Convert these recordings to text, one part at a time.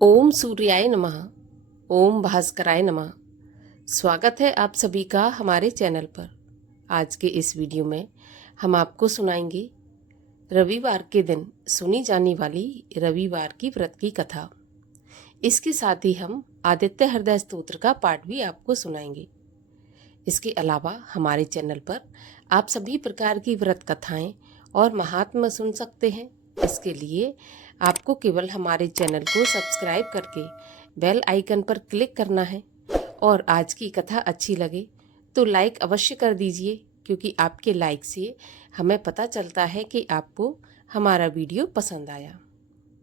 ओम सूर्याय नमः। ओम भास्कराय नमः। स्वागत है आप सभी का हमारे चैनल पर। आज के इस वीडियो में हम आपको सुनाएंगे रविवार के दिन सुनी जाने वाली रविवार की व्रत की कथा। इसके साथ ही हम आदित्य हृदय स्तोत्र का पाठ भी आपको सुनाएंगे। इसके अलावा हमारे चैनल पर आप सभी प्रकार की व्रत कथाएं और महात्म्य सुन सकते हैं। इसके लिए आपको केवल हमारे चैनल को सब्सक्राइब करके बेल आइकन पर क्लिक करना है और आज की कथा अच्छी लगे तो लाइक अवश्य कर दीजिए, क्योंकि आपके लाइक से हमें पता चलता है कि आपको हमारा वीडियो पसंद आया।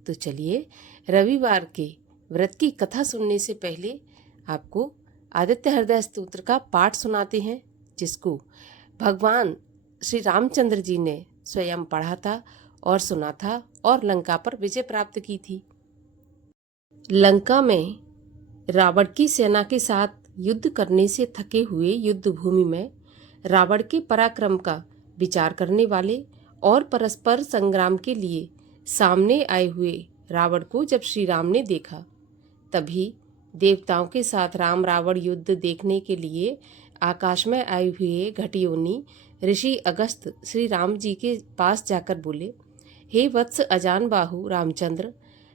तो चलिए, रविवार के व्रत की कथा सुनने से पहले आपको आदित्य हृदय स्तोत्र का पाठ सुनाते हैं, जिसको भगवान श्री रामचंद्र जी ने स्वयं पढ़ा था और सुना था और लंका पर विजय प्राप्त की थी। लंका में रावण की सेना के साथ युद्ध करने से थके हुए युद्ध भूमि में रावण के पराक्रम का विचार करने वाले और परस्पर संग्राम के लिए सामने आए हुए रावण को जब श्री राम ने देखा, तभी देवताओं के साथ राम रावण युद्ध देखने के लिए आकाश में आए हुए घटियोनी ऋषि अगस्त श्री राम जी के पास जाकर बोले, हे वत्स अजान बाहु रामचंद्र,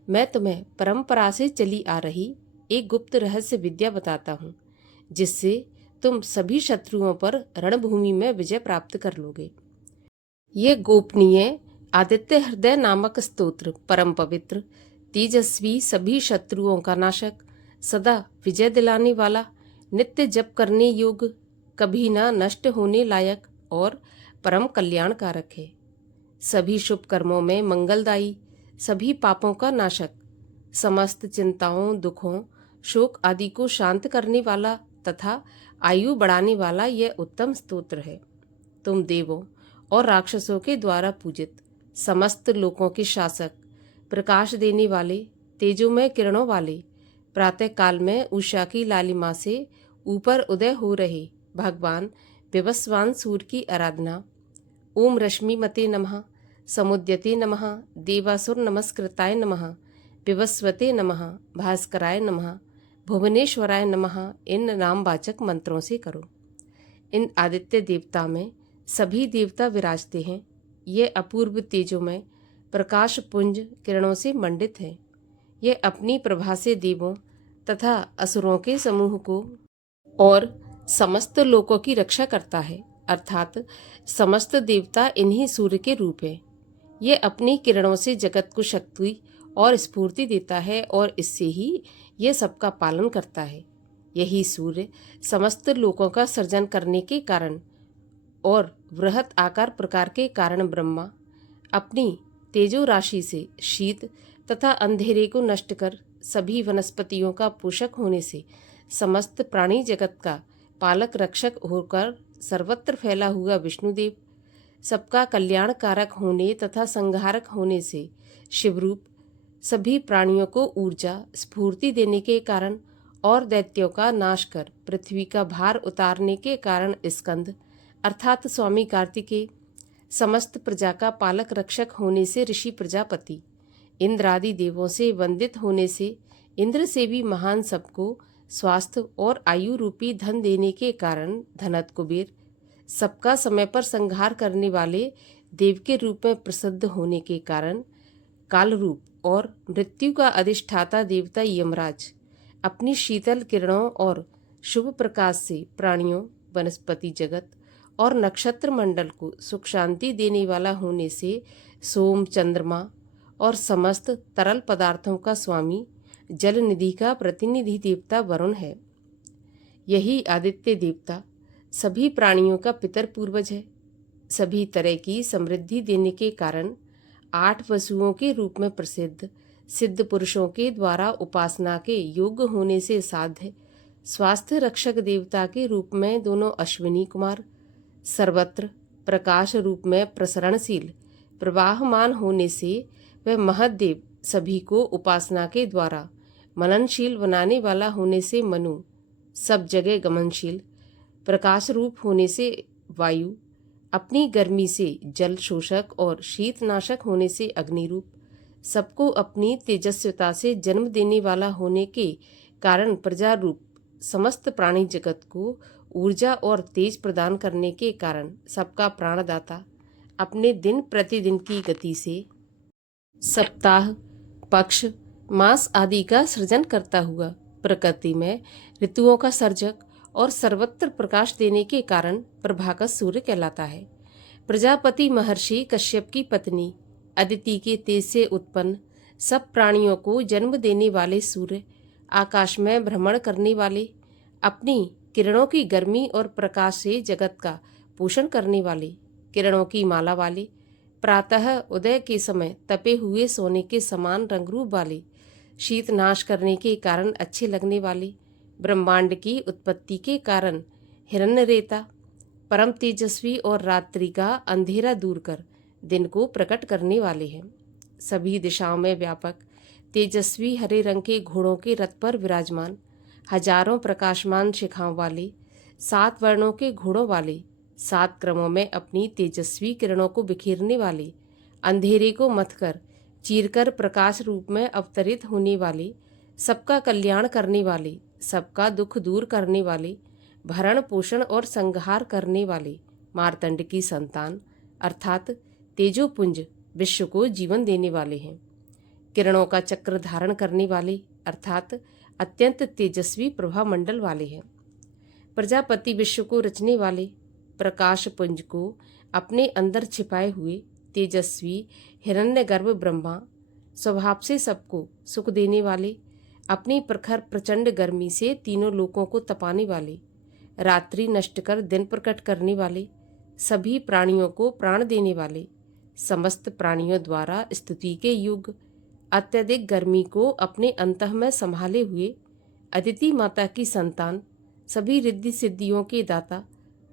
मैं तुम्हें परंपरा से चली आ रही एक गुप्त रहस्य विद्या बताता हूँ, जिससे तुम सभी शत्रुओं पर रणभूमि में विजय प्राप्त कर लोगे। ये गोपनीय आदित्य हृदय नामक स्तोत्र परम पवित्र, तेजस्वी, सभी शत्रुओं का नाशक, सदा विजय दिलाने वाला, नित्य जप करने योग्य, कभी न नष्ट होने लायक और परम कल्याणकारक है। सभी शुभ कर्मों में मंगलदायी, सभी पापों का नाशक, समस्त चिंताओं, दुखों, शोक आदि को शांत करने वाला तथा आयु बढ़ाने वाला यह उत्तम स्तोत्र है। तुम देवों और राक्षसों के द्वारा पूजित, समस्त लोकों के शासक, प्रकाश देने वाले, तेजोमय किरणों वाले, प्रातः काल में उषा की लालिमा से ऊपर उदय हो रहे भगवान विवस्वान सूर्य की आराधना। ओम रश्मिमते नमः, समुद्यते नमः, देवासुर नमस्कृताय नमः, विवस्वते नमः, भास्कराय नमः, भुवनेश्वराय नमः इन नामवाचक मंत्रों से करो। इन आदित्य देवता में सभी देवता विराजते हैं। ये अपूर्व तेजों में प्रकाश पुंज किरणों से मंडित है। ये अपनी प्रभा से देवों तथा असुरों के समूह को और समस्त लोकों की रक्षा करता है, अर्थात समस्त देवता इन्हीं सूर्य के रूप है। ये अपनी किरणों से जगत को शक्ति और स्फूर्ति देता है और इससे ही ये सबका पालन करता है। यही सूर्य समस्त लोकों का सृजन करने के कारण और वृहत आकार प्रकार के कारण ब्रह्मा अपनी तेजो राशि से शीत तथा अंधेरे को नष्ट कर सभी वनस्पतियों का पोषक होने से समस्त प्राणी जगत का पालक रक्षक होकर सर्वत्र फैला हुआ विष्णुदेव, सबका कल्याण कारक होने तथा संहारक होने से शिवरूप, सभी प्राणियों को ऊर्जा स्फूर्ति देने के कारण और दैत्यों का नाश कर पृथ्वी का भार उतारने के कारण स्कंद अर्थात स्वामी कार्तिकेय, समस्त प्रजा का पालक रक्षक होने से ऋषि प्रजापति, इंद्रादि देवों से वंदित होने से इंद्र से भी महान, सबको स्वास्थ्य और आयु रूपी धन देने के कारण धनत कुबेर, सबका समय पर संहार करने वाले देव के रूप में प्रसिद्ध होने के कारण काल रूप और मृत्यु का अधिष्ठाता देवता यमराज, अपनी शीतल किरणों और शुभ प्रकाश से प्राणियों, वनस्पति जगत और नक्षत्र मंडल को सुख शांति देने वाला होने से सोम, चंद्रमा और समस्त तरल पदार्थों का स्वामी, जल निधि का प्रतिनिधि देवता वरुण है। यही आदित्य देवता सभी प्राणियों का पितर पूर्वज है। सभी तरह की समृद्धि देने के कारण 8 वसुओं के रूप में प्रसिद्ध, सिद्ध पुरुषों के द्वारा उपासना के योग्य होने से साध्य, स्वास्थ्य रक्षक देवता के रूप में दोनों अश्विनी कुमार, सर्वत्र प्रकाश रूप में प्रसरणशील प्रवाहमान होने से वह महदेव, सभी को उपासना के द्वारा मननशील बनाने वाला होने से मनु, सब जगह गमनशील प्रकाश रूप होने से वायु, अपनी गर्मी से जल शोषक और शीतनाशक होने से अग्नि रूप, सबको अपनी तेजस्विता से जन्म देने वाला होने के कारण प्रजा रूप समस्त प्राणी जगत को ऊर्जा और तेज प्रदान करने के कारण सबका प्राणदाता अपने दिन प्रतिदिन की गति से सप्ताह, पक्ष, मास आदि का सृजन करता हुआ प्रकृति में ऋतुओं का सर्जक और सर्वत्र प्रकाश देने के कारण प्रभाकर सूर्य कहलाता है। प्रजापति महर्षि कश्यप की पत्नी अदिति के तेज से उत्पन्न सब प्राणियों को जन्म देने वाले सूर्य, आकाश में भ्रमण करने वाले, अपनी किरणों की गर्मी और प्रकाश से जगत का पोषण करने वाले, किरणों की माला वाले, प्रातः उदय के समय तपे हुए सोने के समान रंगरूप वाले, शीत नाश करने के कारण अच्छे लगने वाले, ब्रह्मांड की उत्पत्ति के कारण हिरण्य रेता, परम तेजस्वी और रात्रि का अंधेरा दूर कर दिन को प्रकट करने वाले हैं। सभी दिशाओं में व्यापक तेजस्वी हरे रंग के घोड़ों के रथ पर विराजमान, हजारों प्रकाशमान शिखाओं वाले, 7 वर्णों के घोड़ों वाले, 7 क्रमों में अपनी तेजस्वी किरणों को बिखेरने वाले, अंधेरे को मथकर चीरकर प्रकाश रूप में अवतरित होने वाले, सबका कल्याण करने वाले, सबका दुख दूर करने वाले, भरण पोषण और संहार करने वाले मार्तंड की संतान अर्थात तेजोपुंज विश्व को जीवन देने वाले हैं। किरणों का चक्र धारण करने वाले अर्थात अत्यंत तेजस्वी प्रभा मंडल वाले हैं। प्रजापति विश्व को रचने वाले, प्रकाश पुंज को अपने अंदर छिपाए हुए तेजस्वी हिरण्यगर्भ ब्रह्मा, स्वभाव से सबको सुख देने वाले, अपनी प्रखर प्रचंड गर्मी से तीनों लोकों को तपाने वाले, रात्रि नष्ट कर दिन प्रकट करने वाले, सभी प्राणियों को प्राण देने वाले, समस्त प्राणियों द्वारा स्तुति के युग, अत्यधिक गर्मी को अपने अंतः में संभाले हुए, अदिति माता की संतान, सभी रिद्धि सिद्धियों के दाता,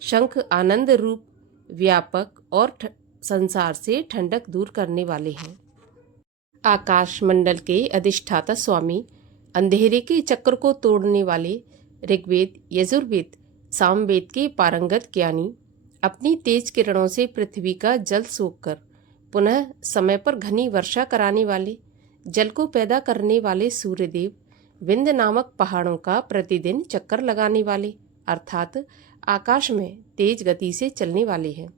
शंख आनंद रूप, व्यापक और संसार से ठंडक दूर करने वाले हैं। आकाश मंडल के अधिष्ठाता स्वामी, अंधेरे के चक्र को तोड़ने वाले, ऋग्वेद, यजुर्वेद, सामवेद के पारंगत ज्ञानी, अपनी तेज किरणों से पृथ्वी का जल सोखकर पुनः समय पर घनी वर्षा कराने वाले, जल को पैदा करने वाले सूर्यदेव, विंध्य नामक पहाड़ों का प्रतिदिन चक्कर लगाने वाले अर्थात आकाश में तेज गति से चलने वाले हैं।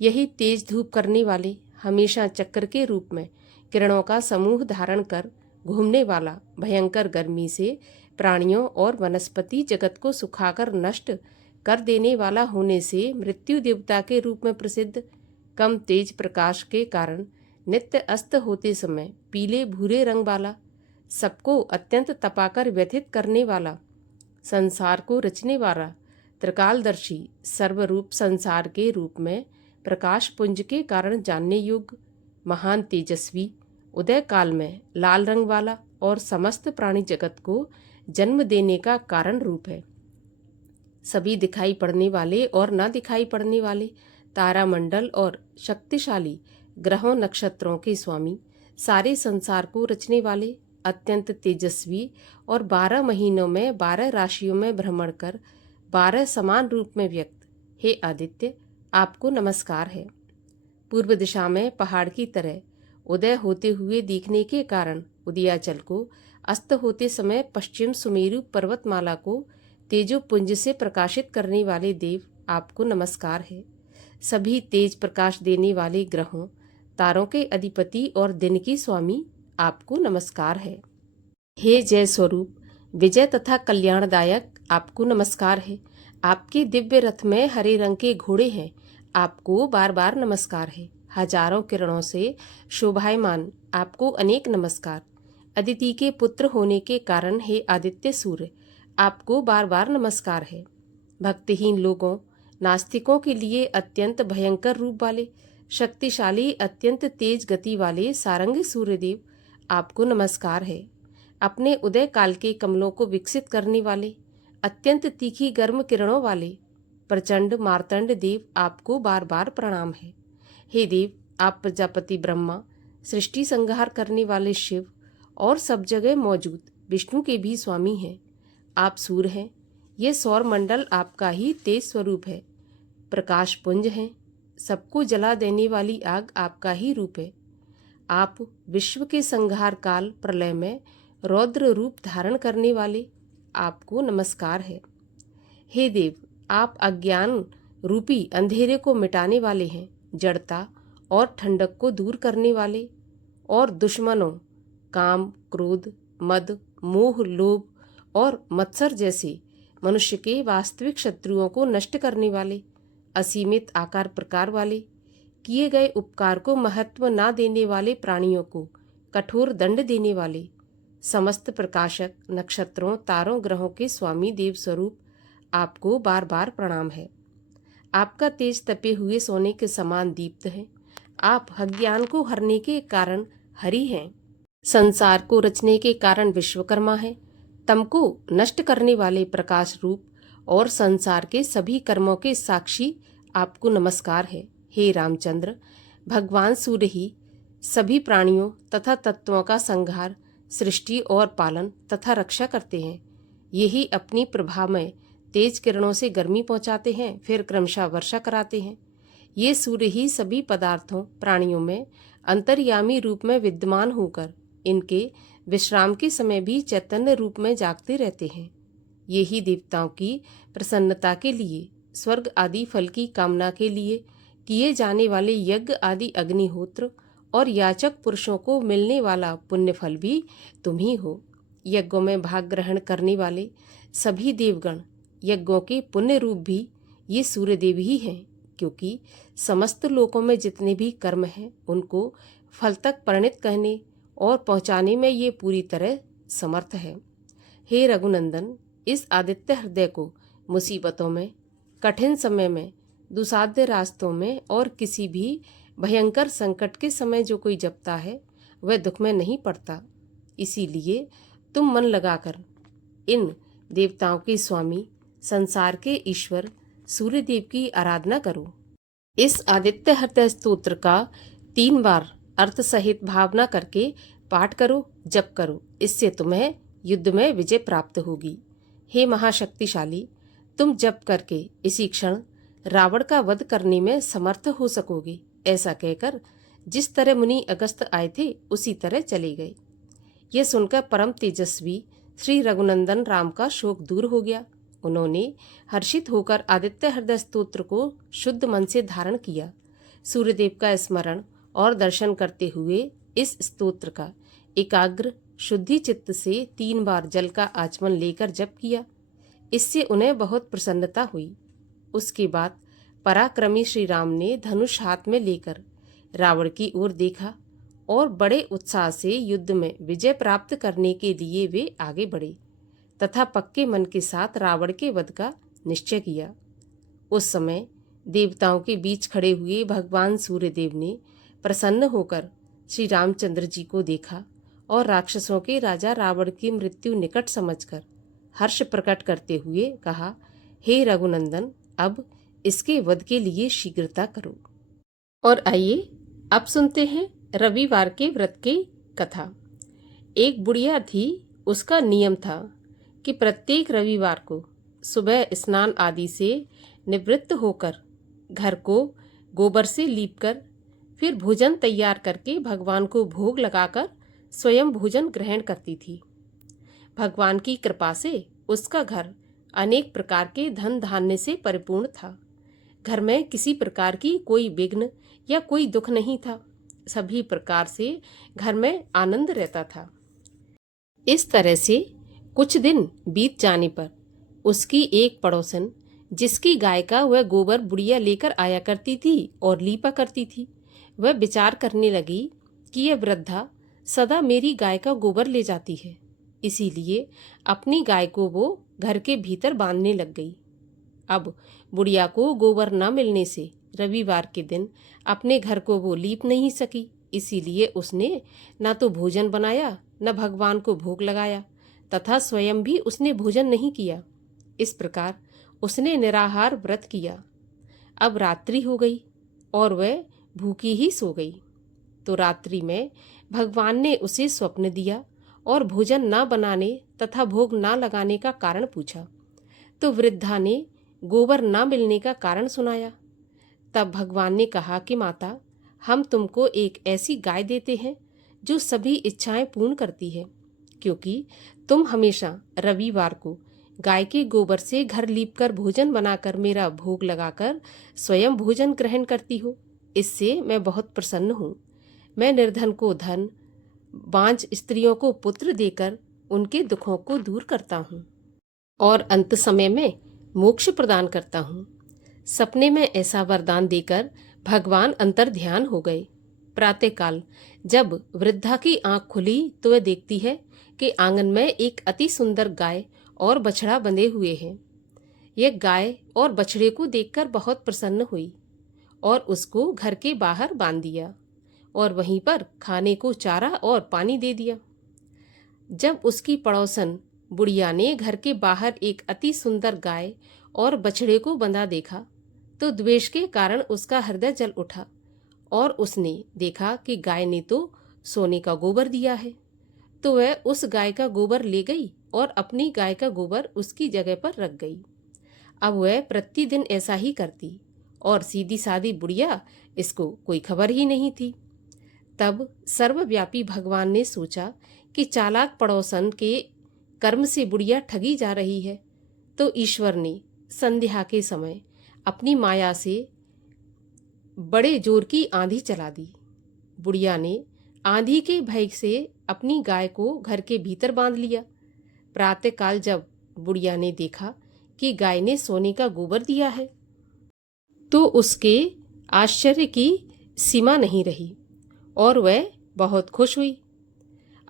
यही तेज धूप करने वाले, हमेशा चक्र के रूप में किरणों का समूह धारण कर घूमने वाला, भयंकर गर्मी से प्राणियों और वनस्पति जगत को सुखाकर नष्ट कर देने वाला होने से मृत्यु देवता के रूप में प्रसिद्ध, कम तेज प्रकाश के कारण नित्य अस्त होते समय पीले भूरे रंग वाला, सबको अत्यंत तपाकर व्यथित करने वाला, संसार को रचने वाला, त्रिकालदर्शी, सर्वरूप संसार के रूप में प्रकाश पुंज के कारण जानने योग्य, महान तेजस्वी, उदय काल में लाल रंग वाला और समस्त प्राणी जगत को जन्म देने का कारण रूप है। सभी दिखाई पड़ने वाले और न दिखाई पड़ने वाले तारामंडल और शक्तिशाली ग्रहों नक्षत्रों के स्वामी, सारे संसार को रचने वाले, अत्यंत तेजस्वी और 12 महीनों में 12 राशियों में भ्रमण कर 12 समान रूप में व्यक्त, हे आदित्य, आपको नमस्कार है। पूर्व दिशा में पहाड़ की तरह उदय होते हुए दिखने के कारण उदयाचल को, अस्त होते समय पश्चिम सुमेरु पर्वतमाला को तेजोपुंज से प्रकाशित करने वाले देव, आपको नमस्कार है। सभी तेज प्रकाश देने वाले ग्रहों, तारों के अधिपति और दिन की स्वामी, आपको नमस्कार है। हे जय स्वरूप, विजय तथा कल्याणदायक, आपको नमस्कार है। आपके दिव्य रथ में हरे रंग के घोड़े हैं, आपको बार बार नमस्कार है। हजारों किरणों से शोभायमान, आपको अनेक नमस्कार। अदिति के पुत्र होने के कारण हे आदित्य सूर्य, आपको बार बार नमस्कार है। भक्तिहीन लोगों, नास्तिकों के लिए अत्यंत भयंकर रूप वाले, शक्तिशाली, अत्यंत तेज गति वाले सारंग सूर्यदेव, आपको नमस्कार है। अपने उदय काल के कमलों को विकसित करने वाले, अत्यंत तीखी गर्म किरणों वाले प्रचंड मार्तंड देव, आपको बार बार प्रणाम है। हे देव, आप प्रजापति ब्रह्मा, सृष्टि संहार करने वाले शिव और सब जगह मौजूद विष्णु के भी स्वामी हैं। आप सूर्य हैं, ये सौर मंडल आपका ही तेज स्वरूप है। प्रकाश पुंज हैं, सबको जला देने वाली आग आपका ही रूप है। आप विश्व के संहार काल प्रलय में रौद्र रूप धारण करने वाले, आपको नमस्कार है। हे देव, आप अज्ञान रूपी अंधेरे को मिटाने वाले हैं, जड़ता और ठंडक को दूर करने वाले, और दुश्मनों काम, क्रोध, मद, मोह, लोभ और मत्सर जैसे मनुष्य के वास्तविक शत्रुओं को नष्ट करने वाले, असीमित आकार प्रकार वाले, किए गए उपकार को महत्व ना देने वाले प्राणियों को कठोर दंड देने वाले, समस्त प्रकाशक नक्षत्रों, तारों, ग्रहों के स्वामी देव स्वरूप आपको बार बार प्रणाम है। आपका तेज तपे हुए सोने के समान दीप्त है। आप अज्ञान को हरने के कारण हरि हैं, संसार को रचने के कारण विश्वकर्मा है, तम को नष्ट करने वाले प्रकाश रूप और संसार के सभी कर्मों के साक्षी आपको नमस्कार है। हे रामचंद्र, भगवान सूर्य ही सभी प्राणियों तथा तत्वों का संहार, सृष्टि और पालन तथा रक्षा करते हैं। यही अपनी प्रभा में तेज किरणों से गर्मी पहुंचाते हैं, फिर क्रमशः वर्षा कराते हैं। ये सूर्य ही सभी पदार्थों, प्राणियों में अंतर्यामी रूप में विद्यमान होकर इनके विश्राम के समय भी चैतन्य रूप में जागते रहते हैं। यही देवताओं की प्रसन्नता के लिए, स्वर्ग आदि फल की कामना के लिए किए जाने वाले यज्ञ आदि अग्निहोत्र और याचक पुरुषों को मिलने वाला पुण्य फल भी तुम ही हो। यज्ञों में भाग ग्रहण करने वाले सभी देवगण, यज्ञों के पुण्य रूप भी ये सूर्यदेव ही हैं, क्योंकि समस्त लोकों में जितने भी कर्म हैं उनको फल तक परिणित कहने और पहुँचाने में ये पूरी तरह समर्थ है। हे रघुनंदन, इस आदित्य हृदय को मुसीबतों में, कठिन समय में, दुसाध्य रास्तों में और किसी भी भयंकर संकट के समय जो कोई जपता है वह दुख में नहीं पड़ता। इसीलिए तुम मन लगाकर इन देवताओं के स्वामी, संसार के ईश्वर सूर्यदेव की आराधना करो। इस आदित्य हृदय स्तोत्र का 3 बार अर्थ सहित भावना करके पाठ करो, जप करो। इससे तुम्हें युद्ध में विजय प्राप्त होगी। हे महाशक्तिशाली, तुम जप करके इसी क्षण रावण का वध करने में समर्थ हो सकोगे। ऐसा कहकर जिस तरह मुनि अगस्त आए थे उसी तरह चले गए। यह सुनकर परम तेजस्वी श्री रघुनंदन राम का शोक दूर हो गया। उन्होंने हर्षित होकर आदित्य हृदय स्तोत्र को शुद्ध मन से धारण किया। सूर्यदेव का स्मरण और दर्शन करते हुए इस स्तोत्र का एकाग्र शुद्धि चित्त से 3 बार जल का आचमन लेकर जप किया। इससे उन्हें बहुत प्रसन्नता हुई। उसके बाद पराक्रमी श्री राम ने धनुष हाथ में लेकर रावण की ओर देखा और बड़े उत्साह से युद्ध में विजय प्राप्त करने के लिए वे आगे बढ़े तथा पक्के मन के साथ रावण के वध का निश्चय किया। उस समय देवताओं के बीच खड़े हुए भगवान सूर्यदेव ने प्रसन्न होकर श्री रामचंद्र जी को देखा और राक्षसों के राजा रावण की मृत्यु निकट समझकर हर्ष प्रकट करते हुए कहा, हे रघुनंदन, अब इसके वध के लिए शीघ्रता करो। और आइए अब सुनते हैं रविवार के व्रत की कथा। एक बुढ़िया थी। उसका नियम था कि प्रत्येक रविवार को सुबह स्नान आदि से निवृत्त होकर घर को गोबर से लीपकर फिर भोजन तैयार करके भगवान को भोग लगाकर स्वयं भोजन ग्रहण करती थी। भगवान की कृपा से उसका घर अनेक प्रकार के धन धान्य से परिपूर्ण था। घर में किसी प्रकार की कोई विघ्न या कोई दुख नहीं था। सभी प्रकार से घर में आनंद रहता था। इस तरह से कुछ दिन बीत जाने पर उसकी एक पड़ोसन, जिसकी गाय का वह गोबर बुढ़िया लेकर आया करती थी और लीपा करती थी, वह विचार करने लगी कि यह वृद्धा सदा मेरी गाय का गोबर ले जाती है, इसीलिए अपनी गाय को वो घर के भीतर बांधने लग गई। अब बुढ़िया को गोबर न मिलने से रविवार के दिन अपने घर को वो लीप नहीं सकी, इसीलिए उसने न तो भोजन बनाया, न भगवान को भोग लगाया तथा स्वयं भी उसने भोजन नहीं किया। इस प्रकार उसने निराहार व्रत किया। अब रात्रि हो गई और वह भूखी ही सो गई। तो रात्रि में भगवान ने उसे स्वप्न दिया और भोजन न बनाने तथा भोग न लगाने का कारण पूछा। तो वृद्धा ने गोबर न मिलने का कारण सुनाया। तब भगवान ने कहा कि माता, हम तुमको एक ऐसी गाय देते हैं जो सभी इच्छाएं पूर्ण करती है, क्योंकि तुम हमेशा रविवार को गाय के गोबर से घर लीपकर भोजन बनाकर मेरा भोग लगाकर स्वयं भोजन ग्रहण करती हो। इससे मैं बहुत प्रसन्न हूँ। मैं निर्धन को धन, बांझ स्त्रियों को पुत्र देकर उनके दुखों को दूर करता हूँ और अंत समय में मोक्ष प्रदान करता हूँ। सपने में ऐसा वरदान देकर भगवान अंतर्ध्यान हो गए। प्रातःकाल जब वृद्धा की आंख खुली तो वह देखती है कि आंगन में एक अति सुंदर गाय और बछड़ा बंधे हुए हैं। यह गाय और बछड़े को देखकर बहुत प्रसन्न हुई और उसको घर के बाहर बांध दिया और वहीं पर खाने को चारा और पानी दे दिया। जब उसकी पड़ोसन बुढ़िया ने घर के बाहर एक अति सुंदर गाय और बछड़े को बंधा देखा तो द्वेष के कारण उसका हृदय जल उठा और उसने देखा कि गाय ने तो सोने का गोबर दिया है। तो वह उस गाय का गोबर ले गई और अपनी गाय का गोबर उसकी जगह पर रख गई। अब वह प्रतिदिन ऐसा ही करती और सीधी सादी बुढ़िया इसको कोई खबर ही नहीं थी। तब सर्वव्यापी भगवान ने सोचा कि चालाक पड़ोसन के कर्म से बुढ़िया ठगी जा रही है, तो ईश्वर ने संध्या के समय अपनी माया से बड़े जोर की आंधी चला दी। बुढ़िया ने आंधी के भय से अपनी गाय को घर के भीतर बांध लिया। प्रातःकाल जब बुढ़िया ने देखा कि गाय ने सोने का गोबर दिया है तो उसके आश्चर्य की सीमा नहीं रही और वह बहुत खुश हुई।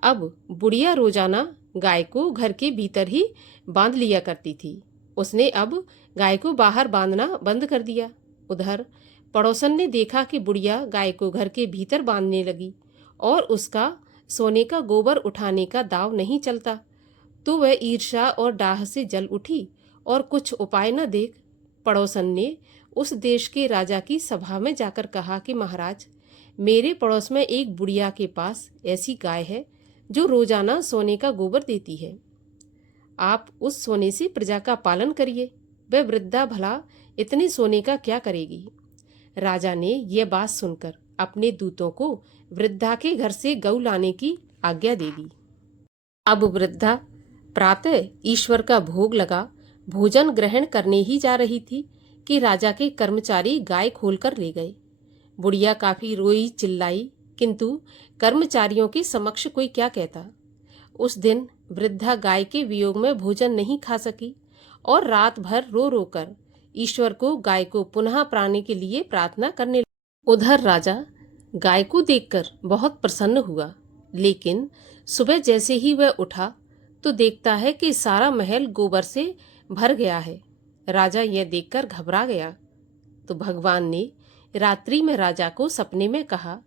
अब बुढ़िया रोजाना गाय को घर के भीतर ही बांध लिया करती थी। उसने अब गाय को बाहर बांधना बंद कर दिया। उधर पड़ोसन ने देखा कि बुढ़िया गाय को घर के भीतर बांधने लगी और उसका सोने का गोबर उठाने का दाव नहीं चलता, तो वह ईर्ष्या और डाह से जल उठी और कुछ उपाय न देख पड़ोसन ने उस देश के राजा की सभा में जाकर कहा कि महाराज, मेरे पड़ोस में एक बुढ़िया के पास ऐसी गाय है जो रोजाना सोने का गोबर देती है। आप उस सोने से प्रजा का पालन करिए। वह वृद्धा भला इतने सोने का क्या करेगी। राजा ने यह बात सुनकर अपने दूतों को वृद्धा के घर से गऊ लाने की आज्ञा दे दी। अब वृद्धा प्रातः ईश्वर का भोग लगा भोजन ग्रहण करने ही जा रही थी कि राजा के कर्मचारी गाय खोलकर ले गए। बुढ़िया काफी रोई चिल्लाई, किंतु कर्मचारियों के समक्ष कोई क्या कहता। उस दिन वृद्धा गाय के वियोग में भोजन नहीं खा सकी और रात भर रो रो कर ईश्वर को गाय को पुनः पाने के लिए प्रार्थना करने लगी। उधर राजा गाय को देखकर बहुत प्रसन्न हुआ, लेकिन सुबह जैसे ही वह उठा तो देखता है कि सारा महल गोबर से भर गया है। राजा यह देखकर घबरा गया। तो भगवान ने रात्रि में राजा को सपने में कहा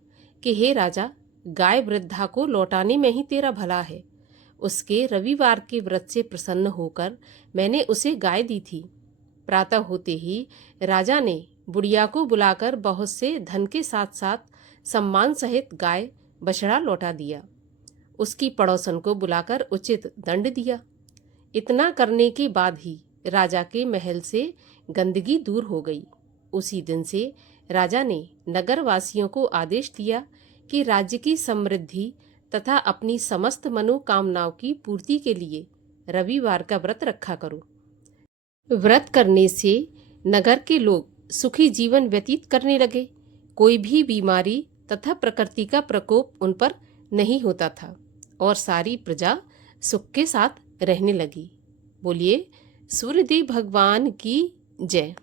कि हे राजा, गाय वृद्धा को लौटाने में ही तेरा भला है। उसके रविवार के व्रत से प्रसन्न होकर मैंने उसे गाय दी थी। प्रातः होते ही राजा ने बुढ़िया को बुलाकर बहुत से धन के साथ साथ सम्मान सहित गाय बछड़ा लौटा दिया। उसकी पड़ोसन को बुलाकर उचित दंड दिया। इतना करने के बाद ही राजा के महल से गंदगी दूर हो गई। उसी दिन से राजा ने नगरवासियों को आदेश दिया कि राज्य की समृद्धि तथा अपनी समस्त मनोकामनाओं की पूर्ति के लिए रविवार का व्रत रखा करो। व्रत करने से नगर के लोग सुखी जीवन व्यतीत करने लगे। कोई भी बीमारी तथा प्रकृति का प्रकोप उन पर नहीं होता था और सारी प्रजा सुख के साथ रहने लगी। बोलिए सूर्यदेव भगवान की जय।